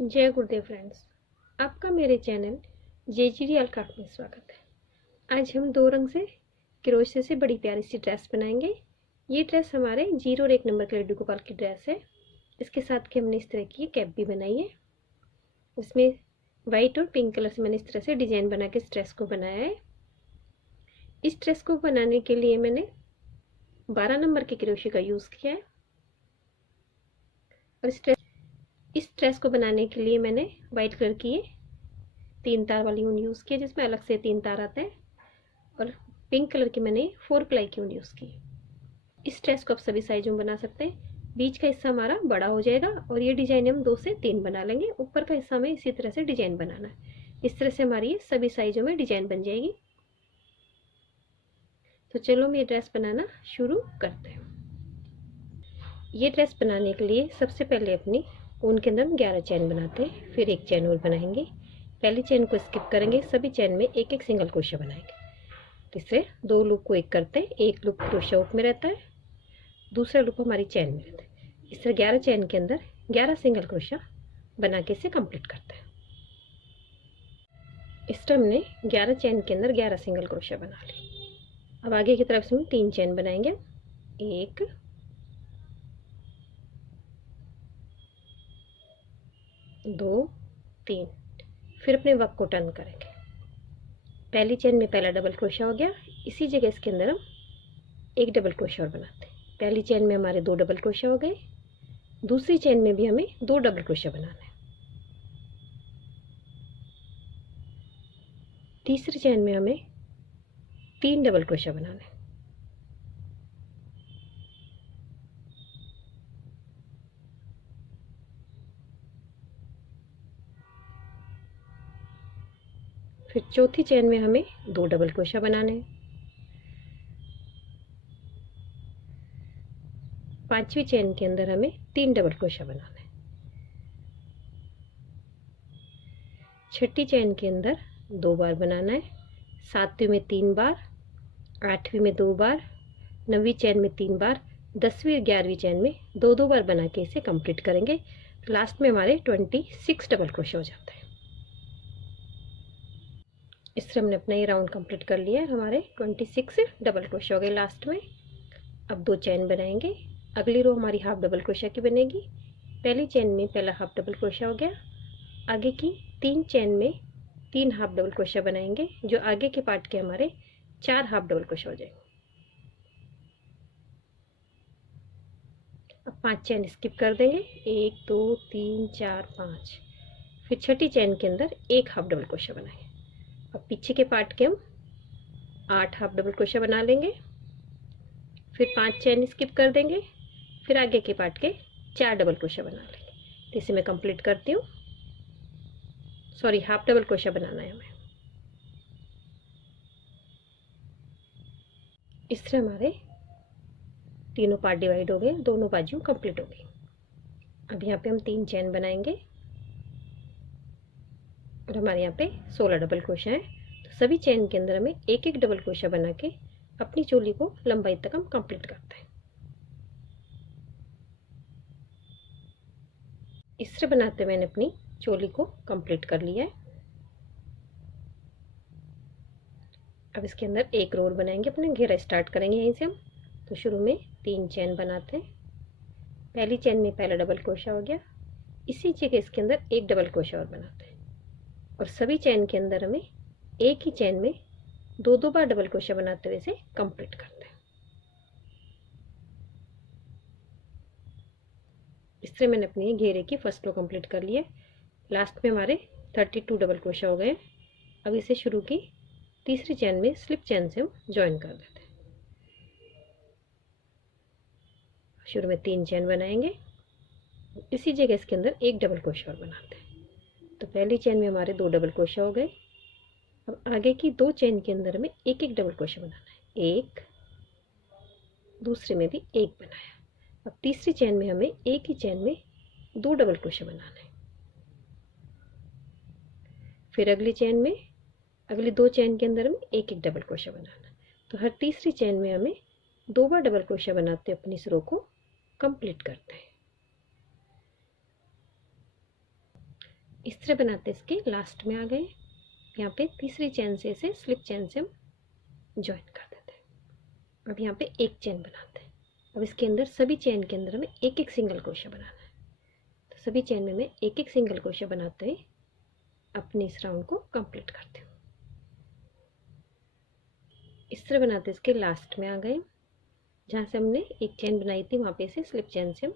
जय गुरुदेव फ्रेंड्स, आपका मेरे चैनल JGDL क्राफ्ट में स्वागत है। आज हम दो रंग से क्रोशे से बड़ी प्यारी सी ड्रेस बनाएंगे। ये ड्रेस हमारे 0 और 1 नंबर के लड्डू गोपाल की ड्रेस है। इसके साथ के हमने इस तरह की कैप भी बनाई है। इसमें वाइट और पिंक कलर से मैंने इस तरह से डिजाइन बना के इस ड्रेस को बनाया है। इस ड्रेस को बनाने के लिए मैंने 12 नंबर के क्रोशे का यूज़ किया है। और इस ड्रेस को बनाने के लिए मैंने वाइट कलर की 3 तार वाली ऊन यूज़ की है, जिसमें अलग से 3 तार आते हैं। और पिंक कलर की मैंने 4 प्लाई की ऊन यूज़ की। इस ड्रेस को आप सभी साइजों में बना सकते हैं। बीच का हिस्सा हमारा बड़ा हो जाएगा और ये डिजाइन हम 2 से 3 बना लेंगे। ऊपर का हिस्सा हमें इसी तरह से डिजाइन बनाना है। इस तरह से हमारी ये सभी साइजों में डिजाइन बन जाएगी। तो चलो हम ये ड्रेस बनाना शुरू करते हैं। ये ड्रेस बनाने के लिए सबसे पहले अपनी ऊन के अंदर हम 11 चैन बनाते हैं, फिर एक चैन और बनाएंगे। पहली चैन को स्किप करेंगे, सभी चैन में एक एक सिंगल क्रोशा बनाएंगे। इससे 2 लूप को एक करते हैं, एक लूप क्रोशा हुक में रहता है, दूसरा लूप हमारी चैन में रहता है। इस तरह 11 चैन के अंदर 11 सिंगल क्रोशा बना के इसे कंप्लीट करते हैं। इस तरह हमने 11 चैन के अंदर 11 सिंगल क्रोशा बना ली। अब आगे की तरफ से हम 3 चैन बनाएंगे, 1 2 3। फिर अपने वर्क को टर्न करेंगे। पहली चेन में पहला डबल क्रोशा हो गया, इसी जगह इसके अंदर हम एक डबल क्रोशा और बनाते हैं। पहली चेन में हमारे 2 डबल क्रोशा हो गए, दूसरी चेन में भी हमें 2 डबल क्रोशा बनाना है। तीसरी चेन में हमें 3 डबल क्रोशा बनाना है। फिर चौथी चेन में हमें 2 डबल क्रोशा बनाने हैं। पांचवी चेन के अंदर हमें 3 डबल क्रोशा बनाना है। छठी चेन के अंदर 2 बार बनाना है, सातवीं में 3 बार, आठवीं में 2 बार, 9वीं चेन में 3 बार, 10वीं और 11वीं चेन में 2 बार बना के इसे कंप्लीट करेंगे। लास्ट में हमारे 26 डबल क्रोशा हो जाता है। इस तरह हमने अपना ये राउंड कंप्लीट कर लिया है। हमारे 26 डबल क्रोशा हो गए लास्ट में। अब 2 चेन बनाएंगे। अगली रो हमारी हाफ डबल क्रोशा की बनेगी। पहली चेन में पहला हाफ डबल क्रोशा हो गया, आगे की 3 चेन में 3 हाफ डबल क्रोशा बनाएंगे, जो आगे के पार्ट के हमारे 4 हाफ डबल क्रोशा हो जाएंगे। अब 5 चेन स्किप कर देंगे, 1 2 3 4 5। फिर छठी चेन के अंदर एक हाफ डबल क्रोशा बनाएंगे। अब पीछे के पार्ट के हम 8 हाफ डबल क्रोशा बना लेंगे। फिर 5 चेन स्किप कर देंगे, फिर आगे के पार्ट के 4 डबल क्रोशा बना लेंगे। तो इसे मैं कंप्लीट करती हूँ। सॉरी, हाफ डबल क्रोशा बनाना है हमें। इस तरह हमारे तीनों पार्ट डिवाइड हो गए, दोनों बाजू कंप्लीट हो गई। अब यहाँ पे हम 3 चेन बनाएंगे और हमारे यहाँ पे 16 डबल क्रोशा है। तो सभी चेन के अंदर हमें एक एक डबल क्रोशा बना के अपनी चोली को लंबाई तक हम कंप्लीट करते हैं। इस तरह बनाते मैंने अपनी चोली को कंप्लीट कर लिया है। अब इसके अंदर एक रो बनाएंगे, अपने घेरा स्टार्ट करेंगे यहीं से हम। तो शुरू में 3 चेन बनाते हैं। पहली चेन में पहला डबल क्रोशा हो गया, इसी जगह इसके अंदर एक डबल क्रोशा और बनाते हैं। और सभी चेन के अंदर हमें एक ही चेन में 2 बार डबल क्रोशा बनाते हुए इसे कंप्लीट करते हैं। इस तरह मैंने अपनी घेरे की फर्स्ट रो कंप्लीट कर ली है। लास्ट में हमारे 32 डबल क्रोशा हो गए। अब इसे शुरू की तीसरी चेन में स्लिप चेन से हम ज्वाइन कर देते हैं। शुरू में 3 चेन बनाएंगे, इसी जगह इसके अंदर एक डबल क्रोशा और बनाते हैं। तो पहली चेन में हमारे 2 डबल क्रोशा हो गए। अब आगे की 2 चेन के अंदर हमें एक एक डबल क्रोशा बनाना है, एक, दूसरे में भी एक बनाया। अब तीसरी चेन में हमें एक ही चेन में 2 डबल क्रोशा बनाना है। फिर अगली चेन में अगली 2 चेन के अंदर हमें एक एक डबल क्रोशा बनाना है। तो हर तीसरी चेन में हमें 2 बार डबल क्रोशा बनाते अपनी इस रो को कंप्लीट करते हैं। इस तरह बनाते इसके लास्ट में आ गए। यहाँ पे तीसरी चेन से इसे स्लिप चेन से हम ज्वाइन कर देते हैं। अब यहाँ पे एक चेन बनाते हैं। अब इसके अंदर सभी चेन के अंदर हमें एक एक सिंगल क्रोशा बनाना है। तो सभी चेन में मैं एक एक सिंगल क्रोशा बनाते हुए अपने इस राउंड को कंप्लीट करती हूँ। इस तरह बनाते इसके लास्ट में आ गए। जहाँ से हमने एक चेन बनाई थी वहाँ पे इसे स्लिप चेन से हम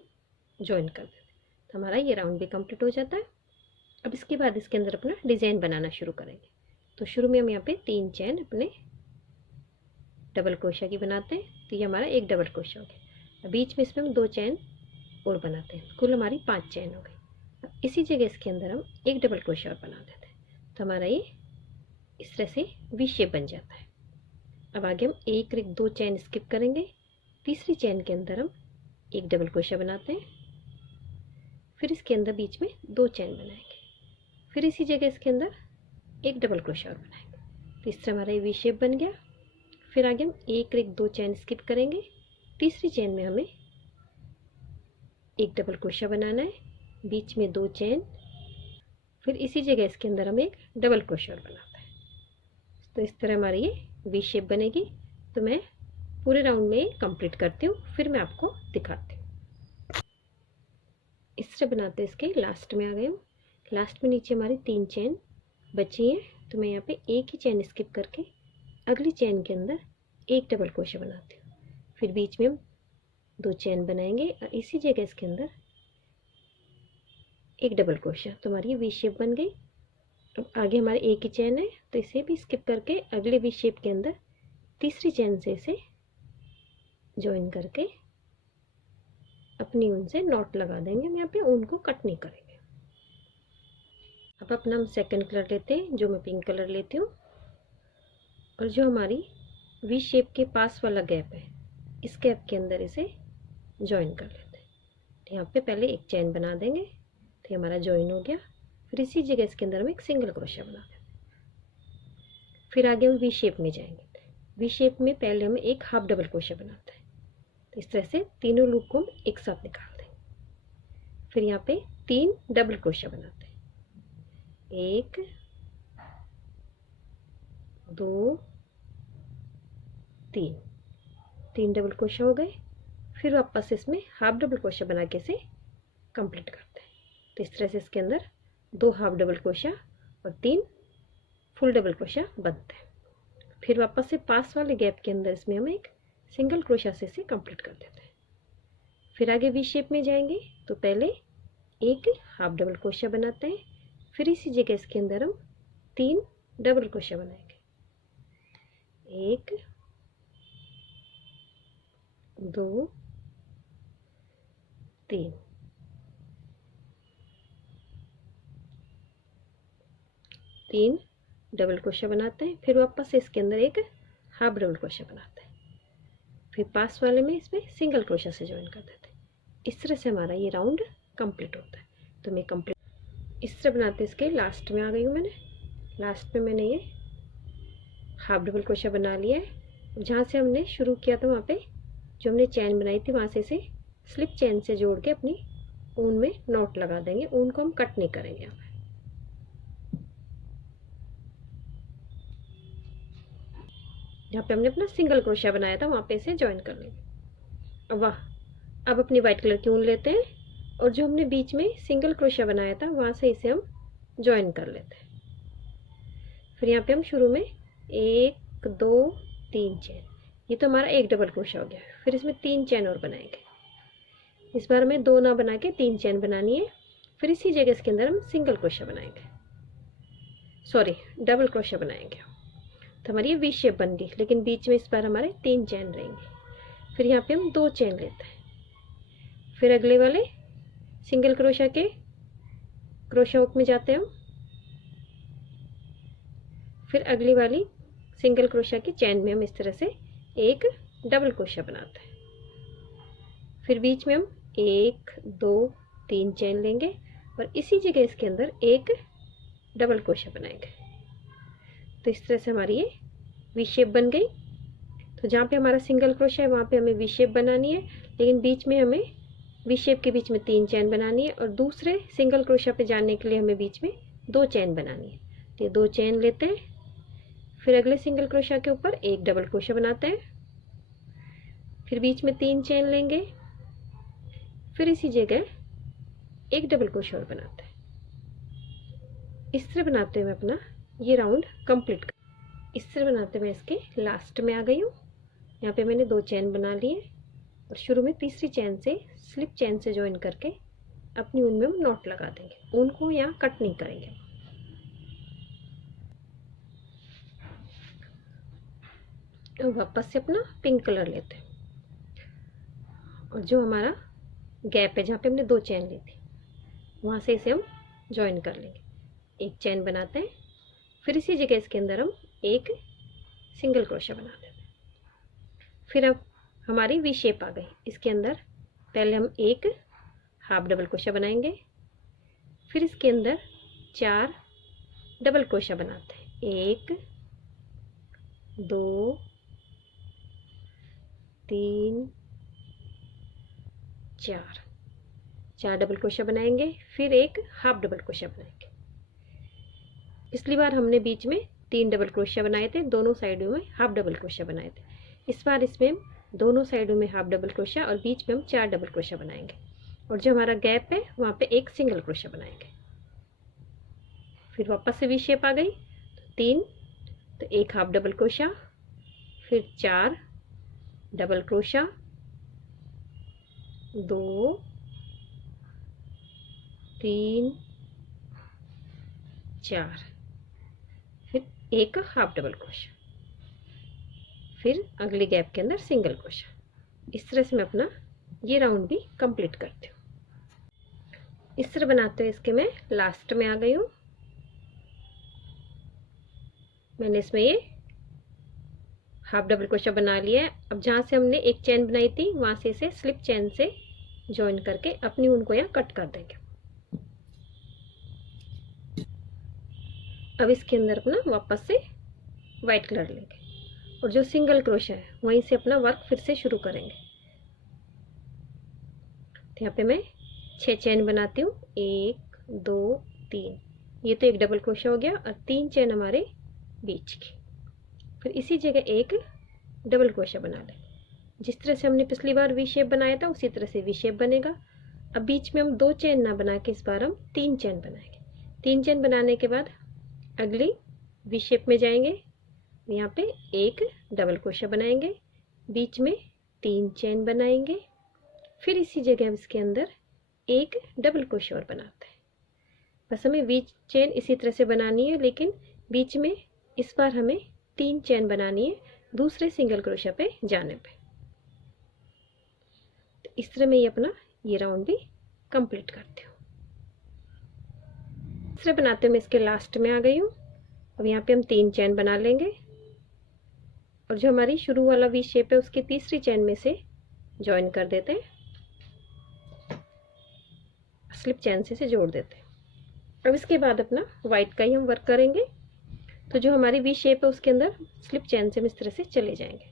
ज्वाइन कर देते हैं। तो हमारा ये राउंड भी कंप्लीट हो जाता है। अब इसके बाद इसके अंदर अपना डिज़ाइन बनाना शुरू करेंगे। तो शुरू में हम यहाँ पे 3 चेन अपने डबल क्रोशा की बनाते हैं। तो ये हमारा एक डबल क्रोशा हो गया। बीच में इसमें हम 2 चेन और बनाते हैं। कुल हमारी 5 चेन हो गई। अब इसी जगह इसके अंदर हम एक डबल क्रोशा और बना देते हैं। तो हमारा ये इस तरह से वी शेप बन जाता है। अब आगे हम एक रिक 2 चेन स्किप करेंगे। तीसरी चेन के अंदर हम एक डबल क्रोशा बनाते हैं। फिर इसके अंदर बीच में 2 चेन बनाएंगे। फिर इसी जगह इसके अंदर एक डबल क्रोशा और बनाएंगे। तो इस तरह हमारा ये वी शेप बन गया। फिर आगे हम एक रिक 2 चेन स्किप करेंगे। तीसरी चेन में हमें एक डबल क्रोशा बनाना है, बीच में 2 चेन, फिर इसी जगह इसके अंदर हम एक डबल क्रोशा और बनाते हैं। तो इस तरह हमारी ये वी शेप बनेगी। तो मैं पूरे राउंड में कंप्लीट करती हूँ, फिर मैं आपको दिखाती हूँ। इस तरह बनाते इसके लास्ट में आ गए हम। लास्ट में नीचे हमारी 3 चेन बची हैं। तो मैं यहाँ पे एक ही चेन स्किप करके अगली चेन के अंदर एक डबल क्रोशा बनाती हूँ। फिर बीच में हम 2 चेन बनाएंगे और इसी जगह इसके अंदर एक डबल क्रोशा। तो हमारी ये वी शेप बन गई। अब आगे हमारे एक ही चेन है, तो इसे भी स्किप करके अगले वी शेप के अंदर तीसरी चेन से इसे ज्वाइन करके अपनी ऊन से नॉट लगा देंगे। हम यहाँ पे ऊन को कट नहीं करेंगे। अब अपना हम सेकंड कलर लेते हैं, जो मैं पिंक कलर लेती हूँ, और जो हमारी वी शेप के पास वाला गैप है, इस गैप के अंदर इसे ज्वाइन कर लेते हैं। तो यहाँ पे पहले एक चेन बना देंगे। तो ये हमारा ज्वाइन हो गया। फिर इसी जगह इसके अंदर हम एक सिंगल क्रोशा बना देते हैं। फिर आगे हम वी शेप में जाएंगे। वी शेप में पहले हम एक हाफ डबल क्रोशा बनाते हैं। तो इस तरह से तीनों लूप को हम एक साथ निकाल देंगे। फिर यहाँ पे 3 डबल क्रोशा बनाते हैं। 1 2 3 डबल क्रोशा हो गए। फिर वापस इसमें हाफ डबल क्रोशा बना के इसे कंप्लीट करते हैं। तो इस तरह से इसके अंदर 2 हाफ डबल क्रोशा और 3 फुल डबल क्रोशा बनते हैं। फिर वापस से पास वाले गैप के अंदर इसमें हम एक सिंगल क्रोशा से इसे कंप्लीट कर देते हैं। फिर आगे वी शेप में जाएंगे। तो पहले एक हाफ डबल क्रोशा बनाते हैं। फिर इसी जगह इसके अंदर हम 3 डबल क्रोशा बनाएंगे। 1 2 3 3 डबल क्रोशा बनाते हैं। फिर वापस से इसके अंदर एक हाफ डबल क्रोशा बनाते हैं। फिर पास वाले में इसमें सिंगल क्रोशा से ज्वाइन कर देते हैं। इस तरह से हमारा ये राउंड कंप्लीट होता है। तो मैं कंप्लीट इस तरह बनाते इसके लास्ट में आ गई हूँ। लास्ट में मैंने ये हाफ डबल क्रोशा बना लिया है। जहाँ से हमने शुरू किया था वहाँ पे जो हमने चैन बनाई थी वहाँ से इसे स्लिप चैन से जोड़ के अपनी ऊन में नॉट लगा देंगे। ऊन को हम कट नहीं करेंगे। यहाँ पे जहाँ पे हमने अपना सिंगल क्रोशा बनाया था वहाँ पे इसे ज्वाइन कर लेंगे। अब अब अपनी वाइट कलर की ऊन लेते हैं और जो हमने बीच में सिंगल क्रोशा बनाया था वहाँ से इसे हम ज्वाइन कर लेते हैं। फिर यहाँ पे हम शुरू में 1 2 3 चेन, ये तो हमारा एक डबल क्रोशा हो गया। फिर इसमें 3 चेन और बनाएंगे। इस बार हमें 2 ना बना के 3 चेन बनानी है। फिर इसी जगह इसके अंदर हम सिंगल क्रोशा बनाएंगे, सॉरी डबल क्रोशा बनाएंगे। तो हमारी ये वी शेप बन गई, लेकिन बीच में इस बार हमारे 3 चेन रहेंगे। फिर यहाँ पे हम 2 चेन लेते हैं। फिर अगले वाले सिंगल क्रोशा के क्रोशा हुक में जाते हैं हम। फिर अगली वाली सिंगल क्रोशा की चेन में हम इस तरह से एक डबल क्रोशा बनाते हैं। फिर बीच में हम 1 2 3 चेन लेंगे और इसी जगह इसके अंदर एक डबल क्रोशा बनाएंगे। तो इस तरह से हमारी ये वी शेप बन गई। तो जहाँ पे हमारा सिंगल क्रोशा है वहाँ पे हमें वी शेप बनानी है, लेकिन बीच में हमें वी शेप के बीच में 3 चैन बनानी है और दूसरे सिंगल क्रोशा पे जाने के लिए हमें बीच में 2 चैन बनानी है। तो ये 2 चैन लेते हैं, फिर अगले सिंगल क्रोशा के ऊपर एक डबल क्रोशा बनाते हैं, फिर बीच में 3 चैन लेंगे, फिर इसी जगह एक डबल क्रोशा और बनाते हैं। इस तरह बनाते हुए अपना ये राउंड कंप्लीट इस तरह बनाते हुए इसके लास्ट में आ गई हूँ। यहाँ पे मैंने 2 चैन बना लिए और शुरू में तीसरी चैन से स्लिप चैन से ज्वाइन करके अपनी ऊन में हम नॉट लगा देंगे। ऊन को यहाँ कट नहीं करेंगे। तो वापस से अपना पिंक कलर लेते हैं और जो हमारा गैप है जहाँ पे हमने 2 चैन ली थी वहाँ से इसे हम ज्वाइन कर लेंगे। एक चैन बनाते हैं, फिर इसी जगह इसके अंदर हम एक सिंगल क्रोशा बना देते हैं। फिर अब हमारी वी शेप आ गई। इसके अंदर पहले हम एक हाफ डबल क्रोशा बनाएंगे, फिर इसके अंदर 4 डबल क्रोशा बनाते हैं। 1 2 3 4 डबल क्रोशा बनाएंगे, फिर एक हाफ डबल क्रोशा बनाएंगे। पिछली बार हमने बीच में 3 डबल क्रोशा बनाए थे, दोनों साइडों में हाफ डबल क्रोशा बनाए थे। इस बार इसमें हम दोनों साइडों में हाफ डबल क्रोशा और बीच में हम 4 डबल क्रोशा बनाएंगे और जो हमारा गैप है वहाँ पे एक सिंगल क्रोशा बनाएंगे। फिर वापस से वी शेप आ गई। तो 3, तो एक हाफ डबल क्रोशा, फिर 4 डबल क्रोशा, 2 3 4, फिर एक हाफ डबल क्रोशा, फिर अगले गैप के अंदर सिंगल क्रोशा। इस तरह से मैं अपना ये राउंड भी कंप्लीट करती हूँ। इस तरह बनाते हुए इसके मैं लास्ट में आ गई हूँ। मैंने इसमें ये हाफ डबल क्रोशा बना लिया है। अब जहाँ से हमने एक चैन बनाई थी वहाँ से इसे स्लिप चैन से ज्वाइन करके अपनी ऊन को यहाँ कट कर देंगे। अब इसके अंदर अपना वापस से वाइट कलर लेंगे और जो सिंगल क्रोशा है वहीं से अपना वर्क फिर से शुरू करेंगे। तो यहाँ पे मैं 6 चैन बनाती हूँ, 1 2 3। ये तो एक डबल क्रोशा हो गया और 3 चैन हमारे बीच की। फिर इसी जगह एक डबल क्रोशा बना लें। जिस तरह से हमने पिछली बार वी शेप बनाया था उसी तरह से वी शेप बनेगा। अब बीच में हम 2 चैन ना बना के इस बार हम 3 चैन बनाएंगे। 3 चैन बनाने के बाद अगली वी शेप में जाएंगे, यहाँ पे एक डबल क्रोशा बनाएंगे, बीच में 3 चैन बनाएंगे, फिर इसी जगह इसके अंदर एक डबल क्रोशा और बनाते हैं। बस हमें वी चैन इसी तरह से बनानी है, लेकिन बीच में इस बार हमें 3 चैन बनानी है दूसरे सिंगल क्रोशा पे जाने पे। तो इस तरह मैं ये अपना ये राउंड भी कंप्लीट करती हूँ। इस तरह बनाते हुए मैं इसके लास्ट में आ गई हूँ। अब यहाँ पे हम 3 चैन बना लेंगे और जो हमारी शुरू वाला वी शेप है उसकी तीसरी चैन में से ज्वाइन कर देते हैं, स्लिप चैन से जोड़ देते हैं। अब इसके बाद अपना वाइट का ही हम वर्क करेंगे। तो जो हमारी वी शेप है उसके अंदर स्लिप चैन से हम इस तरह से चले जाएंगे।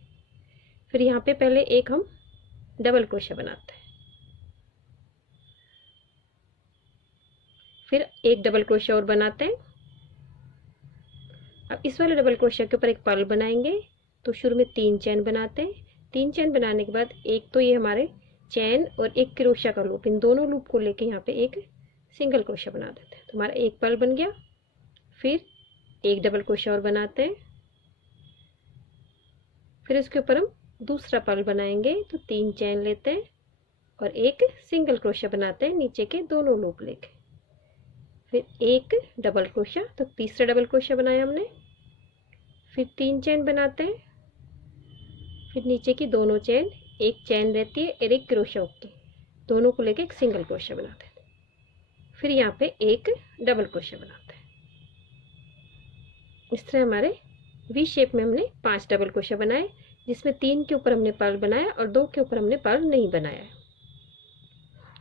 फिर यहाँ पे पहले एक हम डबल क्रोशा बनाते हैं, फिर एक डबल क्रोशा और बनाते हैं। अब इस वाले डबल क्रोशा के ऊपर एक पर्ल बनाएंगे। तो शुरू में 3 चैन बनाते हैं। 3 चैन बनाने के बाद एक तो ये हमारे चैन और एक क्रोशा का लूप, इन दोनों लूप को लेके यहाँ पे एक सिंगल क्रोशा बना देते हैं। तो हमारा एक पर्ल बन गया। फिर एक डबल क्रोशा और बनाते हैं, फिर इसके ऊपर हम दूसरा पर्ल बनाएंगे। तो 3 चैन लेते हैं और एक सिंगल क्रोशा बनाते हैं नीचे के दोनों लूप लेके, फिर एक डबल क्रोशा। तो तीसरा डबल क्रोशा बनाया हमने, फिर 3 चैन बनाते हैं, फिर नीचे की दोनों चैन, एक चैन रहती है और एक क्रोशा ओके, दोनों को लेके एक सिंगल क्रोशा बनाते हैं। फिर यहाँ पे एक डबल क्रोशा बनाते हैं। इस तरह हमारे वी शेप में हमने 5 डबल क्रोशा बनाए, जिसमें 3 के ऊपर हमने पर्ल बनाया और 2 के ऊपर हमने पर्ल नहीं बनाया।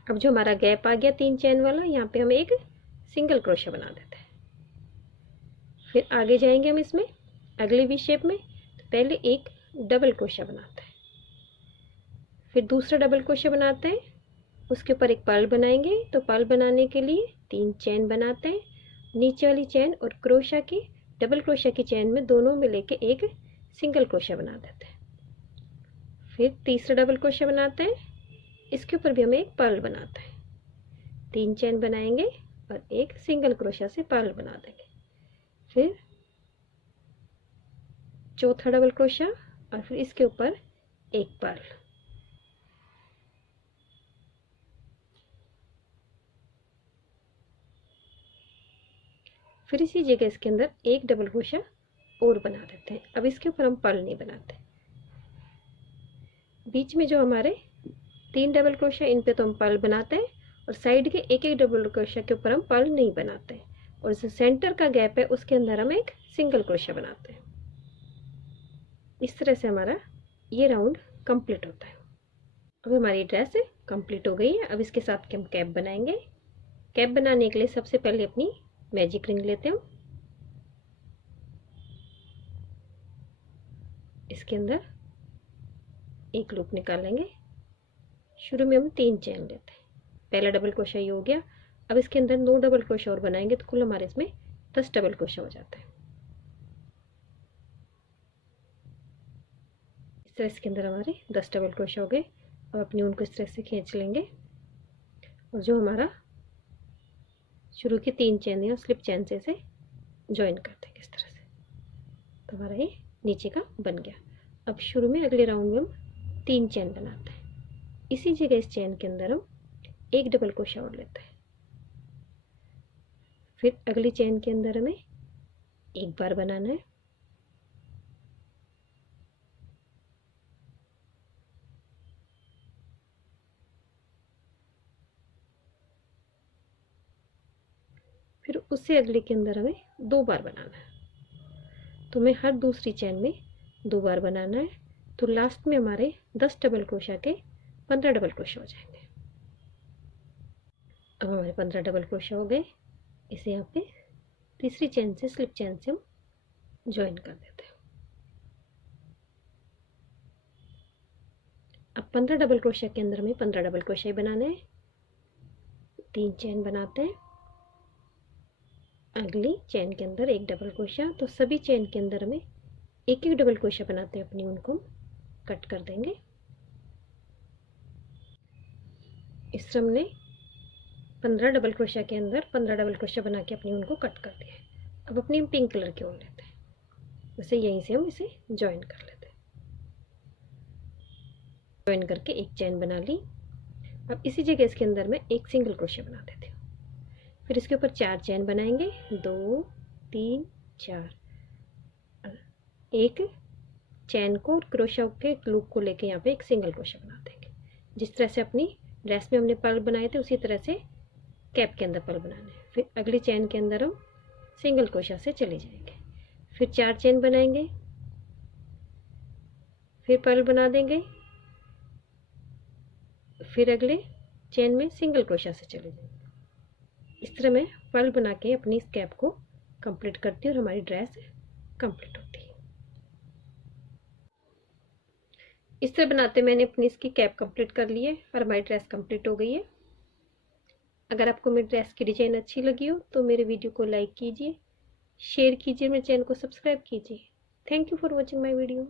अब जो हमारा गैप आ गया 3 चैन वाला, यहाँ पे हम एक सिंगल क्रोशा बना देते हैं। फिर आगे जाएंगे हम इसमें अगले वी शेप में। तो पहले एक डबल क्रोशा बनाते हैं, फिर दूसरा डबल क्रोशा बनाते हैं, उसके ऊपर एक पर्ल बनाएंगे। तो पर्ल बनाने के लिए 3 चेन बनाते हैं, नीचे वाली चेन और क्रोशा की डबल क्रोशा की चेन में दोनों में लेके एक सिंगल क्रोशा बना देते हैं। फिर तीसरा डबल क्रोशा बनाते हैं, इसके ऊपर भी हम एक पर्ल बनाते हैं, 3 चेन बनाएंगे और एक सिंगल क्रोशा से पर्ल बना देंगे। फिर चौथा डबल क्रोशा और फिर इसके ऊपर एक पर्ल। फिर इसी जगह इसके अंदर एक डबल क्रोशा और बना देते हैं। अब इसके ऊपर हम पर्ल नहीं बनाते। बीच में जो हमारे 3 डबल क्रोशा, इन पे तो हम पर्ल बनाते हैं और साइड के एक एक डबल क्रोशा के ऊपर हम पर्ल नहीं बनाते और जो सेंटर का गैप है उसके अंदर हम एक सिंगल क्रोशा बनाते हैं। इस तरह से हमारा ये राउंड कंप्लीट होता है। अब हमारी ड्रेस कंप्लीट हो गई है। अब इसके साथ के हम कैप बनाएंगे। कैप बनाने के लिए सबसे पहले अपनी मैजिक रिंग लेते हैं। इसके अंदर एक लूप निकालेंगे। शुरू में हम 3 चेन लेते हैं, पहला डबल क्रोशा ये हो गया। अब इसके अंदर 9 डबल क्रोशा और बनाएंगे तो कुल हमारे इसमें 10 डबल क्रोशा हो जाता है। इस तरह इसके अंदर हमारे 10 डबल क्रोशा हो गए। अब अपनी ऊन को इस तरह से खींच लेंगे और जो हमारा शुरू की 3 चेन है और स्लिप चेन से इसे ज्वाइन कर देंगे इस तरह से। तो हमारा ये नीचे का बन गया। अब शुरू में अगले राउंड में हम 3 चेन बनाते हैं। इसी जगह इस चेन के अंदर हम एक डबल क्रोशा और लेते हैं। फिर अगली चेन के अंदर हमें एक बार बनाना है। फिर उससे अगले के अंदर हमें 2 बार बनाना है। तो हमें हर दूसरी चेन में 2 बार बनाना है। तो लास्ट में हमारे 10 डबल क्रोशा के 15 डबल क्रोशा हो जाएंगे। अब हमारे 15 डबल क्रोशा हो गए। इसे यहाँ पे तीसरी चेन से, स्लिप चेन से हम ज्वाइन कर देते हैं। अब 15 डबल क्रोशा के अंदर हमें 15 डबल क्रोशा ही बनाने हैं। 3 चेन बनाते हैं, अगली चेन के अंदर एक डबल क्रोशा। तो सभी चेन के अंदर हमें एक एक डबल क्रोशा बनाते हैं, अपनी ऊन को कट कर देंगे। इस तरह हमने 15 डबल क्रोशा के अंदर 15 डबल क्रोशा बना के अपनी ऊन को कट कर दिया है। अब अपनी हम पिंक कलर की ऊन लेते हैं, वैसे यहीं से हम इसे ज्वाइन कर लेते हैं। ज्वाइन करके एक चेन बना ली। अब इसी जगह इसके अंदर मैं एक सिंगल क्रोशा बना देती हूँ। फिर इसके ऊपर 4 चेन बनाएंगे, 2 3 4। एक चेन को और क्रोशा के लूप को लेके यहाँ पे एक सिंगल क्रोशा बना देंगे। जिस तरह से अपनी ड्रेस में हमने पर्ल बनाए थे उसी तरह से कैप के अंदर पर्ल बनाने हैं। फिर अगली चेन के अंदर हम सिंगल क्रोशा से चले जाएंगे। फिर 4 चेन बनाएंगे, फिर पर्ल बना देंगे, फिर अगले चेन में सिंगल क्रोशा से चले जाएंगे। इस तरह मैं पर्ल बना के अपनी इस कैप को कंप्लीट करती हूँ और हमारी ड्रेस कंप्लीट होती है। इस तरह बनाते मैंने अपनी इसकी कैप कंप्लीट कर ली है और हमारी ड्रेस कंप्लीट हो गई है। अगर आपको मेरी ड्रेस की डिज़ाइन अच्छी लगी हो तो मेरे वीडियो को लाइक कीजिए, शेयर कीजिए, मेरे चैनल को सब्सक्राइब कीजिए। Thank you for watching my video.